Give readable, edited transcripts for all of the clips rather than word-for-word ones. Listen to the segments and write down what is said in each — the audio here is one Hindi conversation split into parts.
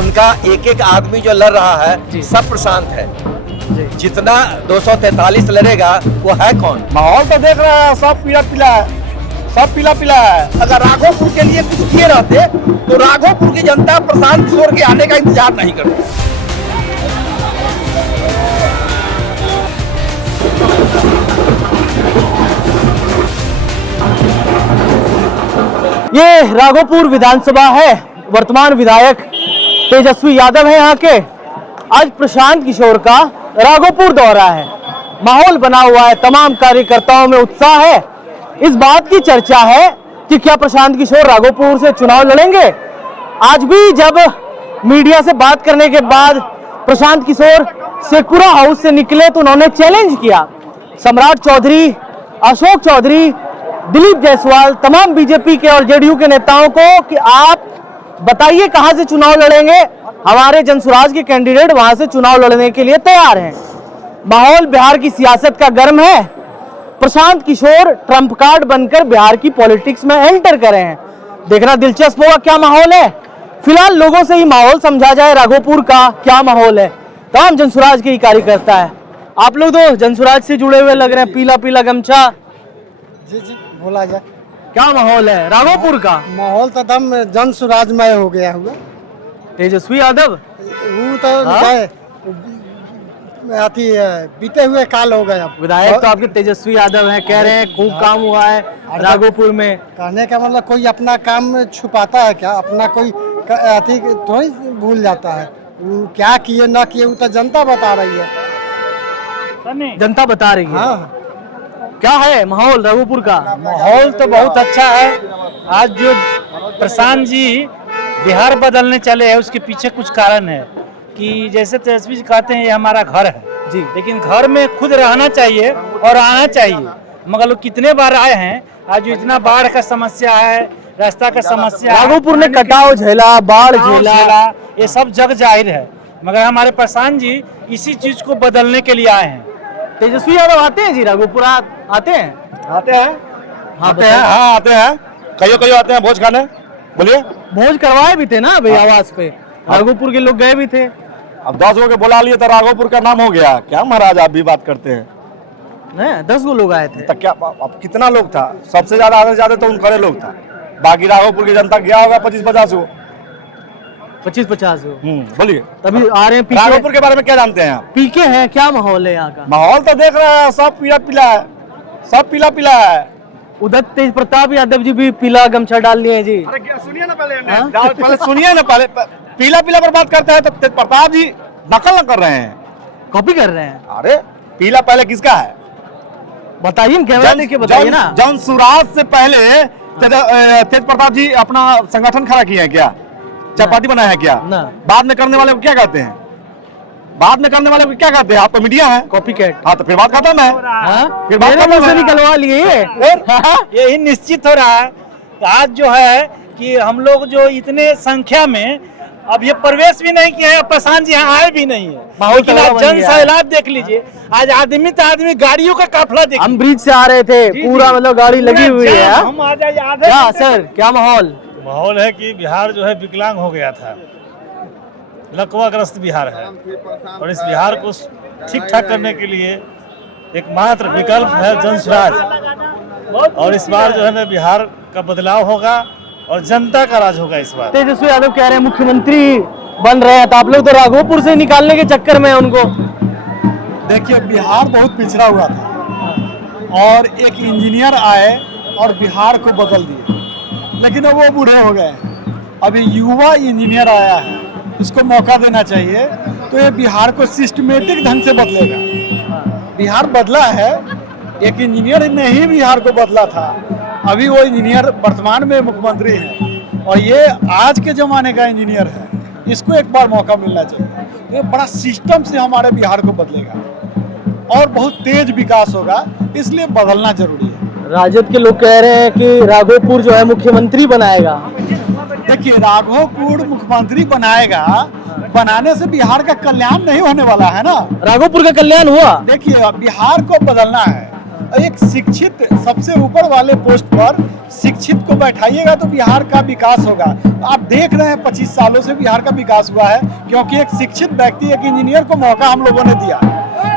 उनका एक एक आदमी जो लड़ रहा है सब प्रशांत है। जितना 243 लड़ेगा वो है कौन? माहौल तो देख रहा है, सब पीला पीला है, सब पीला पीला है। अगर राघोपुर के लिए कुछ किए रहते तो राघोपुर की जनता प्रशांत किशोर के आने का इंतजार नहीं करती। ये राघोपुर विधानसभा है। वर्तमान विधायक तेजस्वी यादव है यहाँ के। आज प्रशांत किशोर का राघोपुर दौरा है। माहौल बना हुआ है, तमाम कार्यकर्ताओं में उत्साह है। इस बात की चर्चा है कि क्या प्रशांत किशोर राघोपुर से चुनाव लड़ेंगे। आज भी जब मीडिया से बात करने के बाद प्रशांत किशोर शेखपुरा हाउस से निकले तो उन्होंने चैलेंज किया सम्राट चौधरी, अशोक चौधरी, दिलीप जायसवाल, तमाम बीजेपी के और जेडीयू के नेताओं को कि आप बताइए कहां से चुनाव लड़ेंगे। हमारे जनसुराज के कैंडिडेट वहां से चुनाव लड़ने के लिए तैयार हैं। माहौल बिहार की सियासत का गर्म है। प्रशांत किशोर ट्रम्प कार्ड बनकर बिहार की पॉलिटिक्स में एंटर करे हैं। देखना दिलचस्प होगा क्या माहौल है। फिलहाल लोगों से ही माहौल समझा जाए, राघोपुर का क्या माहौल है। तमाम जनसुराज के ही कार्यकर्ता है। आप लोग तो जनसुराज से जुड़े हुए लग रहे हैं, पीला पीला गमछा। जी जी बोला जाए, क्या माहौल है राघोपुर का? माहौल तो दम जन सुराजमय हो गया हुआ। तेजस्वी यादव वो तो आती बीते हुए काल हो गए। अब विधायक तो आपके तेजस्वी यादव हैं, कह रहे हैं खूब काम हुआ है राघोपुर में। कहने का मतलब कोई अपना काम छुपाता है क्या? अपना कोई थोड़ी भूल जाता है। वो क्या किए ना किए वो तो जनता बता रही है। जनता बता रही है। हाँ, क्या है माहौल राघोपुर का? माहौल तो बहुत अच्छा है। आज जो प्रशांत जी बिहार बदलने चले हैं उसके पीछे कुछ कारण है कि जैसे तेजस्वी जी कहते हैं ये हमारा घर है जी, लेकिन घर में खुद रहना चाहिए और आना चाहिए। मगर लोग कितने बार आए हैं। आज जो इतना बाढ़ का समस्या है, रास्ता का समस्या है, राघोपुर ने कटाव झेला, बाढ़ झेला, ये सब जग जाहिर है। मगर हमारे प्रशांत जी इसी चीज को बदलने के लिए आए हैं। तेजस्वी यादव आते हैं जी राघोपुर? आते हैं? आते हैं, आते हैं। हाँ आते हैं, कईयों आते हैं भोज खाने। बोलिए, भोज करवाए भी थे ना भाई आवास पे, राघोपुर के लोग गए भी थे। अब 10 लोग के बुला लिए तो राघोपुर का नाम हो गया। क्या महाराज आप भी बात करते हैं? नहीं, 10 लोग आए थे। तो क्या अब कितना लोग था? सबसे ज्यादा आधे से ज्यादा तो उनका लोग था। बाकी राघोपुर की जनता गया होगा 25-50 को। 25-50 बोलिए, तभी आ रहे हैं। पीके, राघोपुर के बारे में क्या जानते हैं आप? पीके हैं, क्या माहौल है यहाँ का? माहौल तो देख रहे हैं, सब पीला पीला है, सब पीला पीला है। उधर तेज प्रताप यादव जी भी पीला गमछा डाल लिए हैं जी। सुनिए ना पहले सुनिए ना पहले। पीला पीला पर बात करते हैं तो तेज प्रताप जी नकल न कर रहे हैं, कॉपी कर रहे हैं। अरे पीला पहले किसका है बताइए, कैमरा लेके बताइए ना। जन सुराज से पहले तेज प्रताप जी अपना संगठन खड़ा किए हैं क्या? चपाती बनाया है क्या? बाद में करने वाले को क्या कहते हैं? बाद में करने वाले को क्या कहते हैं? आप तो मीडिया है, कॉपी कैट। हाँ तो फिर बात खत्म है। फिर बात खत्म से निकलवा लिए। यही निश्चित हो रहा है। आज जो है कि हम लोग जो इतने संख्या में अब ये प्रवेश भी नहीं किया है, प्रशांत जी यहाँ आए भी नहीं है। लेकिन आप जन सैलाब देख लीजिए। आज आदमी तो आदमी, गाड़ियों का काफिला देखिए। हम ब्रिज से आ रहे थे, पूरा मतलब गाड़ी लगी हुई है। हम आ जाए आधे। क्या सर, क्या माहौल? माहौल है कि बिहार जो है विकलांग हो गया था, लकवाग्रस्त बिहार है। और इस बिहार को ठीक ठाक करने के लिए एकमात्र विकल्प है जनसुराज। और इस बार जो है ना बिहार का बदलाव होगा और जनता का राज होगा इस बार। तेजस्वी यादव कह रहे हैं मुख्यमंत्री बन रहे हैं, तो आप लोग तो राघोपुर से निकालने के चक्कर में उनको। देखिए, बिहार बहुत पिछड़ा हुआ था और एक इंजीनियर आए और बिहार को बदल दिए, लेकिन अब वो बूढ़े हो गए। अभी युवा इंजीनियर आया है, इसको मौका देना चाहिए तो ये बिहार को सिस्टमेटिक ढंग से बदलेगा। बिहार बदला है, एक इंजीनियर ने ही बिहार को बदला था। अभी वो इंजीनियर वर्तमान में मुख्यमंत्री हैं और ये आज के जमाने का इंजीनियर है। इसको एक बार मौका मिलना चाहिए। ये बड़ा सिस्टम से हमारे बिहार को बदलेगा और बहुत तेज विकास होगा, इसलिए बदलना जरूरी है। राजद के लोग कह रहे हैं कि राघोपुर जो है मुख्यमंत्री बनाएगा। देखिए, राघोपुर मुख्यमंत्री बनाएगा, बनाने से बिहार का कल्याण नहीं होने वाला है ना। राघोपुर का कल्याण हुआ। देखिए, बिहार को बदलना है एक शिक्षित सबसे ऊपर वाले पोस्ट पर शिक्षित को बैठाइएगा तो बिहार का विकास होगा। आप देख रहे हैं 25 सालों से बिहार का विकास हुआ है क्योंकि एक शिक्षित व्यक्ति, एक इंजीनियर को मौका हम लोगों ने दिया।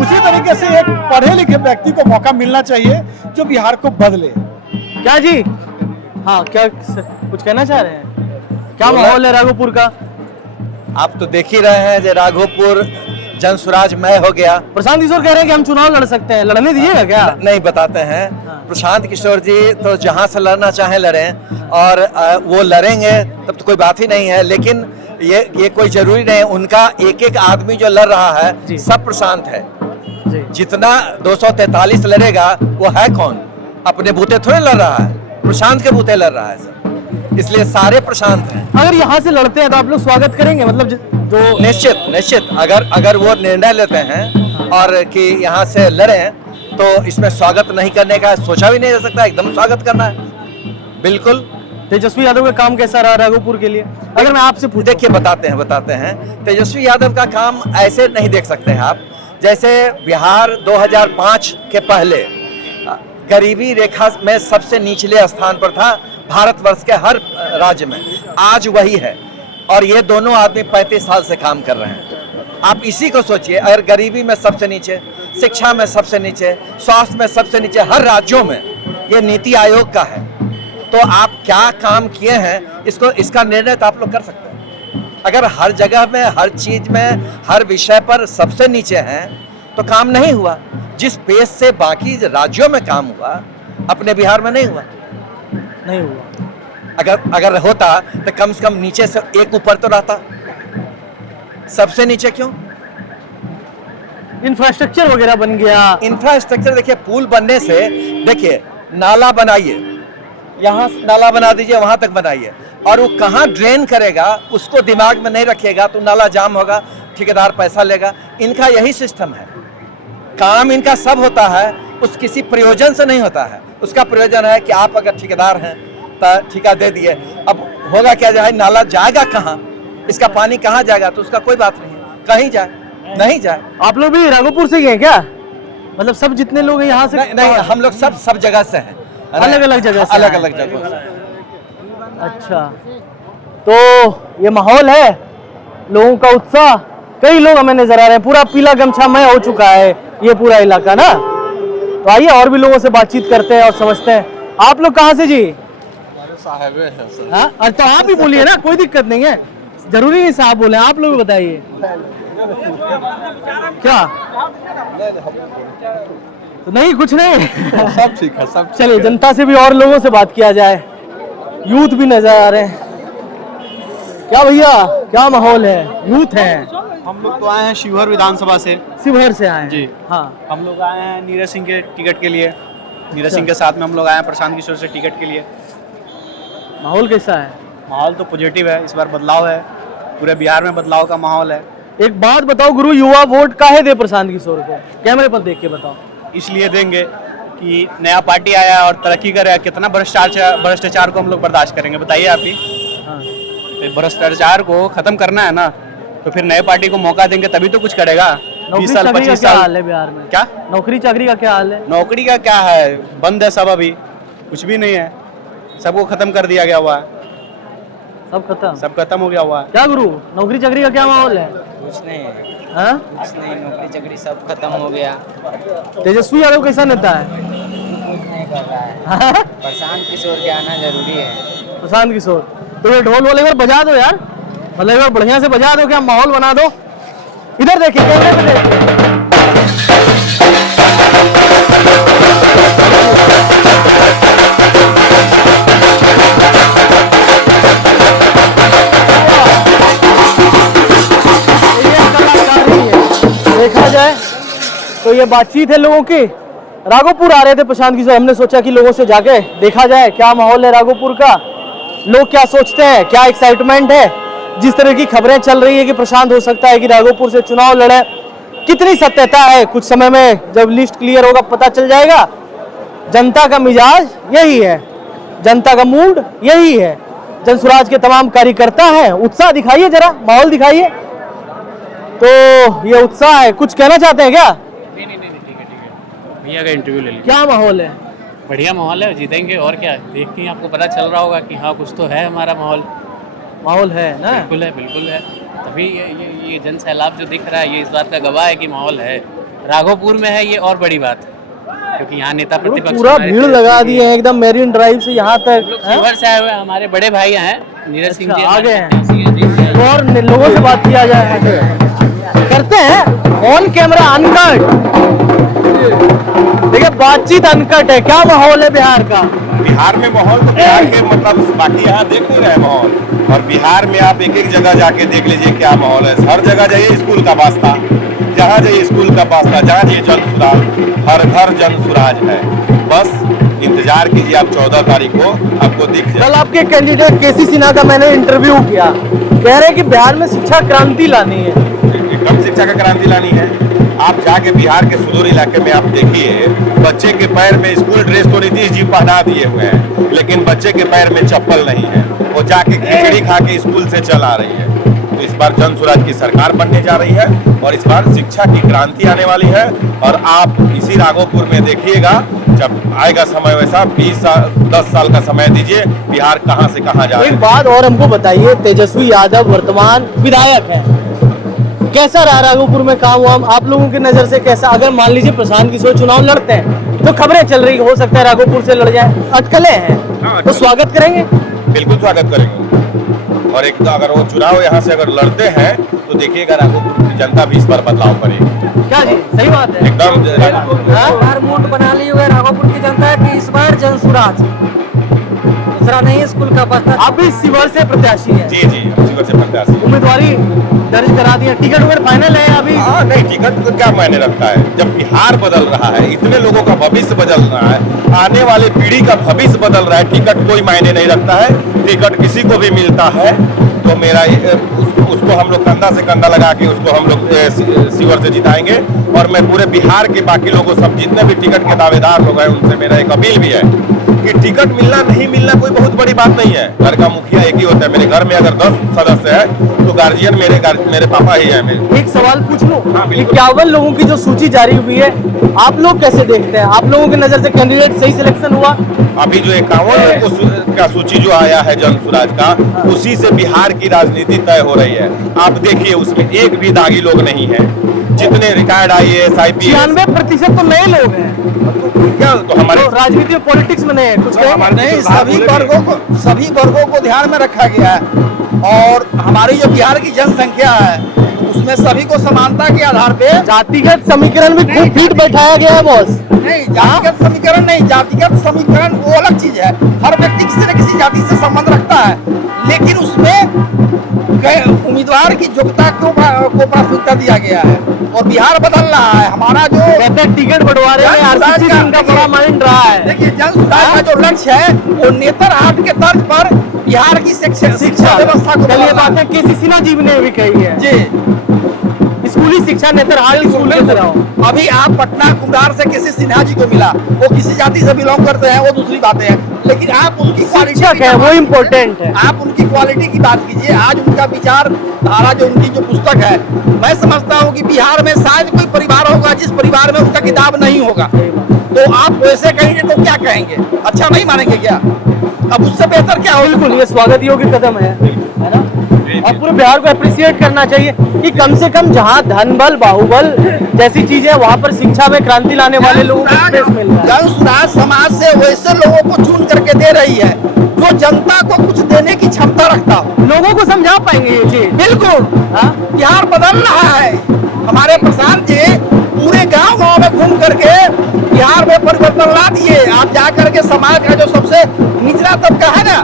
उसी तरीके से एक पढ़े लिखे व्यक्ति को मौका मिलना चाहिए जो बिहार को बदले। क्या जी? हाँ, क्या कुछ कहना चाह रहे हैं? क्या माहौल है राघोपुर का? आप तो देख ही रहे हैं जो राघोपुर जनसुराजमय हो गया। प्रशांत किशोर कह रहे हैं कि हम चुनाव लड़ सकते हैं, लड़ने दीजिएगा क्या? नहीं, बताते हैं। प्रशांत किशोर जी तो जहां से लड़ना चाहें लड़ें, और वो लड़ेंगे तब तो कोई बात ही नहीं है। लेकिन ये कोई जरूरी नहीं है। उनका एक एक आदमी जो लड़ रहा है सब प्रशांत है। जितना 243 लड़ेगा वो है कौन? अपने बूते थोड़े लड़ रहा है, प्रशांत के बूते लड़ रहा है सर, इसलिए सारे प्रशांत हैं। अगर यहाँ से लड़ते हैं तो आप लोग स्वागत करेंगे? मतलब जो निश्चित अगर वो निर्णय लेते हैं और कि यहाँ से लड़ें तो इसमें स्वागत नहीं करने का सोचा भी नहीं जा सकता, एकदम स्वागत करना है बिल्कुल। तेजस्वी यादव का काम कैसा रहा राघोपुर के लिए? अगर मैं आपसे पूछूं। देखिए, बताते हैं तेजस्वी यादव का काम ऐसे नहीं देख सकते हैं आप। जैसे बिहार 2005 के पहले गरीबी रेखा में सबसे निचले स्थान पर था भारतवर्ष के हर राज्य में, आज वही है। और ये दोनों आदमी 35 साल से काम कर रहे हैं। आप इसी को सोचिए, अगर गरीबी में सबसे नीचे, शिक्षा में सबसे नीचे, स्वास्थ्य में सबसे नीचे, हर राज्यों में, ये नीति आयोग का है, तो आप क्या काम किए हैं इसका निर्णय तो आप लोग कर सकते हैं। अगर हर जगह में, हर चीज में, हर विषय पर सबसे नीचे हैं तो काम नहीं हुआ। जिस पेस से बाकी राज्यों में काम हुआ, अपने बिहार में नहीं हुआ। अगर होता तो कम से कम नीचे से एक ऊपर तो रहता। सबसे नीचे क्यों? इंफ्रास्ट्रक्चर वगैरह बन गया। इंफ्रास्ट्रक्चर देखिए, पुल बनने से, देखिए नाला बनाइए, यहाँ नाला बना दीजिए, वहां तक बनाइए, और वो कहाँ ड्रेन करेगा उसको दिमाग में नहीं रखिएगा तो नाला जाम होगा, ठेकेदार पैसा लेगा। इनका यही सिस्टम है। काम इनका सब होता है, उस किसी प्रयोजन से नहीं होता है। उसका प्रयोजन है कि आप अगर ठेकेदार हैं तो ठेका दे दिए। अब होगा क्या, जाए नाला जाएगा कहाँ, इसका पानी कहाँ जाएगा, तो उसका कोई बात नहीं, कहीं जाए नहीं जाए। आप लोग भी राघोपुर से ही हैं क्या? मतलब सब जितने लोग हैं यहाँ से? नहीं, हम लोग सब जगह से हैं, अलग अलग जगह से। अलग अलग जगह से। अच्छा, तो ये माहौल है, लोगों का उत्साह, कई लोग हमें नजर आ रहे हैं, पूरा पीला गमछामय हो चुका है ये पूरा इलाका ना। तो आइए और भी लोगों से बातचीत करते हैं और समझते हैं। आप लोग कहाँ से जी? साहब है सर। हाँ, अच्छा आप ही बोलिए ना, कोई दिक्कत नहीं है, जरूरी नहीं साहब बोले, आप लोग बताइए क्या? तो नहीं, कुछ नहीं सब ठीक है, सब। चलिए, जनता से भी और लोगों से बात किया जाए। यूथ भी नजर आ रहे हैं। क्या भैया, क्या माहौल है? यूथ है। हम लोग तो आए हैं शिवहर विधानसभा से। शिवहर से आए हैं जी। हाँ, हम लोग आए हैं नीरज सिंह के टिकट के लिए। नीरज सिंह के साथ में हम लोग आए हैं प्रशांत किशोर से टिकट के लिए। माहौल कैसा है? माहौल तो पॉजिटिव है, इस बार बदलाव है, पूरे बिहार में बदलाव का माहौल है। एक बात बताओ गुरु, युवा वोट काहे दे प्रशांत किशोर को? कैमरे पर देख के बताओ। इसलिए देंगे कि नया पार्टी आया और तरक्की करे। कितना भ्रष्टाचार को हम लोग बर्दाश्त करेंगे, बताइए आप ही। हाँ। तो भ्रष्टाचार को खत्म करना है ना, तो फिर नए पार्टी को मौका देंगे तभी तो कुछ करेगा। 20 साल 25 क्या साल हाल है बिहार में? क्या नौकरी चाकरी का क्या हाल है? नौकरी का क्या है, बंद है सब, अभी कुछ भी नहीं है, सबको खत्म कर दिया गया हुआ है, सब खत्म हो गया हुआ है। क्या गुरु, नौकरी चाकरी का क्या माहौल है? कुछ नहीं है, हाँ? कुछ नहीं, नौकरी चाकरी सब खत्म हो गया। तेजस्वी यादव कैसा नेता है? कुछ नहीं कर रहा है। हाँ? प्रशांत किशोर के आना जरूरी है। प्रशांत किशोर, तो ये ढोल वाले एक बार बजा दो यार, मतलब एक बार बढ़िया से बजा दो, क्या माहौल बना दो। इधर देखिए, कैमरे पे देखिए। देखा जाए तो ये बातचीत है लोगों की। राघोपुर आ रहे थे प्रशांत किशोर, हमने सोचा कि लोगों से जाके देखा जाए क्या माहौल है राघोपुर का, लोग क्या सोचते हैं, क्या एक्साइटमेंट है। जिस तरह की खबरें चल रही है कि प्रशांत हो सकता है कि राघोपुर से चुनाव लड़े, कितनी सत्यता है कुछ समय में जब लिस्ट क्लियर होगा पता चल जाएगा। जनता का मिजाज यही है, जनता का मूड यही है, जनसुराज के तमाम कार्यकर्ता हैं। उत्साह दिखाइए, जरा माहौल दिखाइए। तो ये उत्साह है, कुछ कहना चाहते हैं क्या? भैया का इंटरव्यू ले लिया। क्या माहौल है? बढ़िया माहौल है, जीतेंगे और क्या। देख के ही आपको पता चल रहा होगा कि हाँ कुछ तो है हमारा माहौल। माहौल है ना? बिल्कुल है, बिल्कुल है। तभी ये जन सैलाब जो दिख रहा है ये इस बात का गवाह है कि माहौल है। राघोपुर में है ये और बड़ी बात है, क्योंकि यहाँ नेता प्रतिपक्ष पूरा भीड़ लगा दी है एकदम मेरीन ड्राइव से यहाँ तक। शिवर से आए हुए हमारे बड़े भाई हैं नीरज सिंह जी, आ गए हैं। हैं और लोगों से बात किया जाए करते हैं ऑन कैमरा अनकट। देखिए बातचीत अनकट है। क्या माहौल है बिहार का? बिहार में माहौल तो बिहार के मतलब बाकी यहाँ देख नहीं रहे माहौल, और बिहार में आप एक एक जगह जाके देख लीजिए क्या माहौल है। हर जगह जाइए स्कूल का वास्ता, जहाँ जाइए स्कूल का वास्ता, जहाँ जाइए जन सुराज, हर घर जन सुराज है। बस इंतजार कीजिए आप 14 तारीख को आपको दिख जाए। कल आपके कैंडिडेट केसी सिन्हा का मैंने इंटरव्यू किया, कह रहे हैं कि बिहार में शिक्षा क्रांति लानी है। एकदम शिक्षा का क्रांति लानी है। आप जाके बिहार के सुदूर इलाके में आप देखिए, बच्चे के पैर में स्कूल ड्रेस तो नीतीश जी पहना दिए हुए हैं, लेकिन बच्चे के पैर में चप्पल नहीं है। वो जाके खिचड़ी खा के स्कूल से चल आ रही है। तो इस बार जन सुराज की सरकार बनने जा रही है और इस बार शिक्षा की क्रांति आने वाली है। और आप इसी राघोपुर में देखिएगा, जब आएगा समय वैसा 10 साल का समय दीजिए, बिहार कहाँ से कहाँ जा रहा है। एक बात और हमको बताइए, तेजस्वी यादव वर्तमान विधायक है, कैसा रहा राघोपुर में काम वाम आप लोगों की नजर से कैसा? अगर मान लीजिए प्रशांत किशोर चुनाव लड़ते हैं तो खबरें चल रही हो सकता है राघोपुर से लड़ जाए, अटकलें हैं, तो स्वागत करेंगे? बिल्कुल स्वागत करेंगे। और एक तो अगर वो चुनाव यहाँ से अगर लड़ते हैं तो देखिएगा राघोपुर की जनता भी इस पर बदलाव करेगी। क्या जी सही बात है एकदम मूड बना ली हुई है राघोपुर की जनता की इस बार जन सुराज, दूसरा नहीं स्कूल का बस्ता। आप भी शिवर से प्रत्याशी है? जी जी, हम शिवर से प्रत्याशी। उम्मीदवारी दर्ज करा दिया, टिकट विकट फाइनल है अभी? हाँ नहीं, टिकट तो क्या मायने रखता है जब बिहार बदल रहा है, इतने लोगों का भविष्य बदल रहा है, आने वाले पीढ़ी का भविष्य बदल रहा है, टिकट कोई मायने नहीं रखता है। टिकट किसी को भी मिलता है तो मेरा उसको हम लोग कंधा से कंधा लगा के उसको हम लोग शिवर से जिताएंगे। और मैं पूरे बिहार के बाकी लोगों सब जितने भी टिकट के दावेदार लोग हैं उनसे मेरा एक अपील भी है कि टिकट मिलना नहीं मिलना कोई बहुत बड़ी बात नहीं है। घर का मुखिया एक ही होता है। मेरे घर में अगर 10 सदस्य है तो गार्जियन मेरे पापा ही है। मेरे एक सवाल पूछ लो। हाँ, 51 लोगों की जो सूची जारी हुई है, आप लोग कैसे देखते हैं? आप लोगों की नजर से कैंडिडेट सही सिलेक्शन हुआ? अभी जो 51 लोगों का सूची जो आया है जन सुराज का, उसी से बिहार की राजनीति तय हो रही है। आप देखिए उसमें एक भी दागी लोग नहीं है। जितने रिटायर्ड IAS IPS 96% तो नए लोग हैं। क्या तो हमारे तो राजनीति और पॉलिटिक्स में नहीं है कुछ नहीं, सभी वर्गों को ध्यान में रखा गया है। और हमारी जो बिहार की जनसंख्या है उसमें सभी को समानता के आधार पे जातिगत समीकरण भी खूब फीट बैठाया गया है बॉस। नहीं, जातिगत समीकरण नहीं, जातिगत समीकरण वो अलग चीज है। हर व्यक्ति किसी न किसी जाति से संबंध रखता है, लेकिन उसमें उम्मीदवार की योग्यता को प्राथमिकता दिया गया है। और बिहार बदल रहा है। हमारा जो टिकट बंटवारे में आरसीसी सिंह का बड़ा माइंड रहा है। देखिए जन सुराज का जो लक्ष्य है वो नेतरहाट के तर्ज पर बिहार की शिक्षा व्यवस्था को चलिए बात है केसी सिन्हा जी ने भी कही है जी, स्कूली शिक्षा नेतरहाट स्कूल की तरह हो। अभी आप पटना कुम्हार से केसी सिन्हा जी को मिला, वो किसी जाति से बिलोंग करते हैं वो दूसरी बातें हैं, लेकिन आप उनकी शिक्षक है वो इम्पोर्टेंट है। आप उनकी क्वालिटी की बात कीजिए। आज उनका विचार धारा जो उनकी जो पुस्तक है, मैं समझता हूँ कि बिहार में शायद कोई परिवार होगा जिस परिवार में उनका किताब नहीं होगा। तो आप वैसे कहेंगे तो क्या कहेंगे? अच्छा नहीं मानेंगे क्या? अब उससे बेहतर क्या होगा? बिल्कुल ये स्वागत योग्य कदम है ना? और पूरे बिहार को अप्रिशिएट करना चाहिए कि कम से कम जहाँ धन बल बाहुबल जैसी चीजें वहाँ पर शिक्षा में क्रांति लाने वाले लोगों को स्पेस मिल रहा है। जन सुराज समाज से वैसे लोगों को चुन करके दे रही है जो जनता को कुछ देने की क्षमता रखता हो। लोगों को समझा पाएंगे ये चीज? बिल्कुल। बिहार बदल रहा है। हमारे प्रशांत जी पूरे गांव में घूम करके बिहार में परिवर्तन ला दिए। आप जा करके समाज का जो सबसे निचला तबका है ना,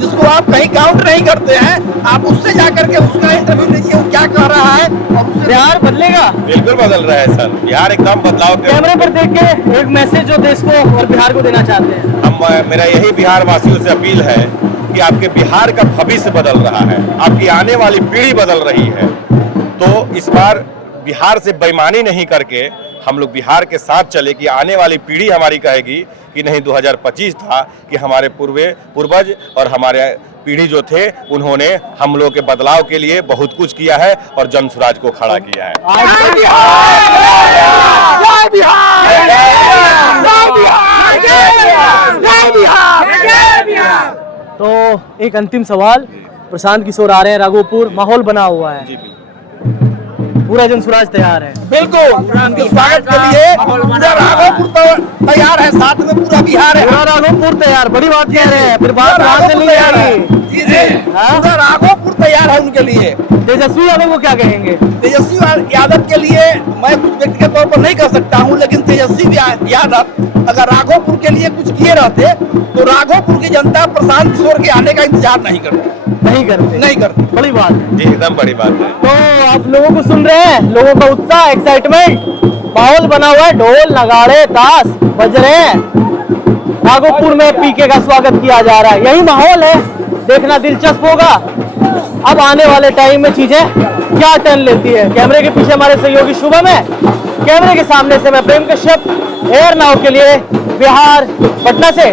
जिसको आप कहीं काउंट नहीं करते हैं, आप उससे जाकर के उसका इंटरव्यू लीजिए, वो क्या कह रहा है। और बिहार बदलेगा? बिल्कुल बदल रहा है सर। बिहार एकदम बदलाव कैमरे पर देख के एक मैसेज जो देश को और बिहार को देना चाहते हैं। मेरा यही बिहार वासियों से अपील है कि आपके बिहार का भविष्य बदल रहा है, आपकी आने वाली पीढ़ी बदल रही है। तो इस बार बिहार से बेईमानी नहीं करके हम लोग बिहार के साथ चले कि आने वाली पीढ़ी हमारी कहेगी कि नहीं 2025 था कि हमारे पूर्वज और हमारे पीढ़ी जो थे उन्होंने हम लोग के बदलाव के लिए बहुत कुछ किया है और जन सुराज को खड़ा किया है। तो एक अंतिम सवाल, प्रशांत किशोर आ रहे हैं राघोपुर, माहौल बना हुआ है, पूरा जनसुराज तैयार है। बिल्कुल उनके स्वागत के लिए पूरा राघोपुर तो तैयार है, साथ में पूरा बिहार है। पूरा राघोपुर तैयार, बड़ी बात कह रहे हैं, फिर बात यहाँ से नहीं आएगी। जी जी, पूरा राघोपुर तैयार है उनके लिए। तेजस्वी यादव को क्या कहेंगे? तेजस्वी यादव के लिए मैं कुछ व्यक्तिगत तौर पर नहीं कर सकता हूं, लेकिन तेजस्वी यादव अगर राघोपुर के लिए कुछ किए रहते तो राघोपुर की जनता प्रशांत किशोर के आने का इंतजार नहीं करती। बड़ी बात है जी, एकदम बड़ी बात है। तो आप लोगों को सुन रहे हैं, लोगों का उत्साह, एक्साइटमेंट, माहौल बना हुआ है, ढोल नगाड़े ताश बज रहे हैं। राघोपुर में पीके का स्वागत किया जा रहा है, यही माहौल है, देखना दिलचस्प होगा अब आने वाले टाइम में चीजें क्या टर्न लेती है। कैमरे के पीछे हमारे सहयोगी शुभम है, कैमरे के सामने से मैं प्रेम कश्यप, एयर नाउ के लिए बिहार पटना से।